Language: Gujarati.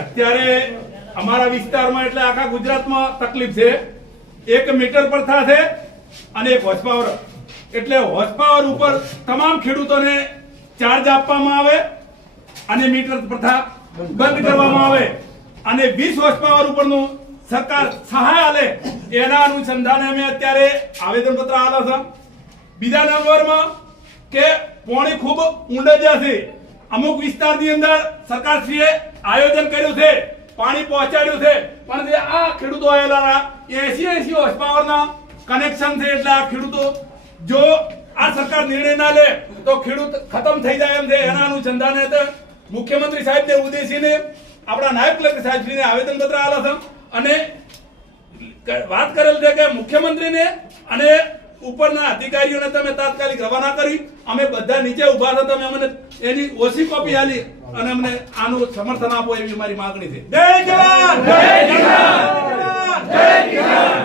અત્યારે અમારા વિસ્તારમાં એટલે આખા ગુજરાતમાં તકલીફ છે. 1 મીટર પર થશે અને 1 હોર્સ પાવર એટલે હોર્સ પાવર ઉપર તમામ ખેડૂતોને ચાર્જ આપવામાં આવે અને મીટર પ્રથા બંધ કરવામાં આવે અને 20 હોર્સ પાવર ઉપરનું સરકાર સહાય આલે એના અનુસંધાને અમે અત્યારે આવેદન પત્ર આપ્યા છે. બીજા નંબરમાં કે પાણી ખૂબ ઊંડે જશે. અમુક વિસ્તારની અંદર સરકારશ્રીએ આયોજન કર્યું છે, પાણી પહોંચાડ્યું છે, પણ જે આ ખેડૂતો આવેલા 80 હોર્સ પાવરના કનેક્શન છે એટલે આ ખેડૂતો જો આ સરકાર નિર્ણય ના લે તો ખેડૂત ખતમ થઈ જાય એમ છે. એના અનુસંધાને મુખ્યમંત્રી સાહેબને ઉદ્દેશીને આપણા નાયબ કલેક્ટર સાહેબશ્રીને આવેદન પત્ર આપ્યા છે અને વાત કરેલ છે કે મુખ્યમંત્રીને અને ઉપરના અધિકારીઓને તમે તાત્કાલિક રવાના કરી અમે બધા નીચે ઉભા છો, તમે અમને એની ઓછી કોપી આલી અને અમને આનું સમર્થન આપો એવી મારી માંગણી છે. જય જવાન, જય કિસાન, જય કિસાન,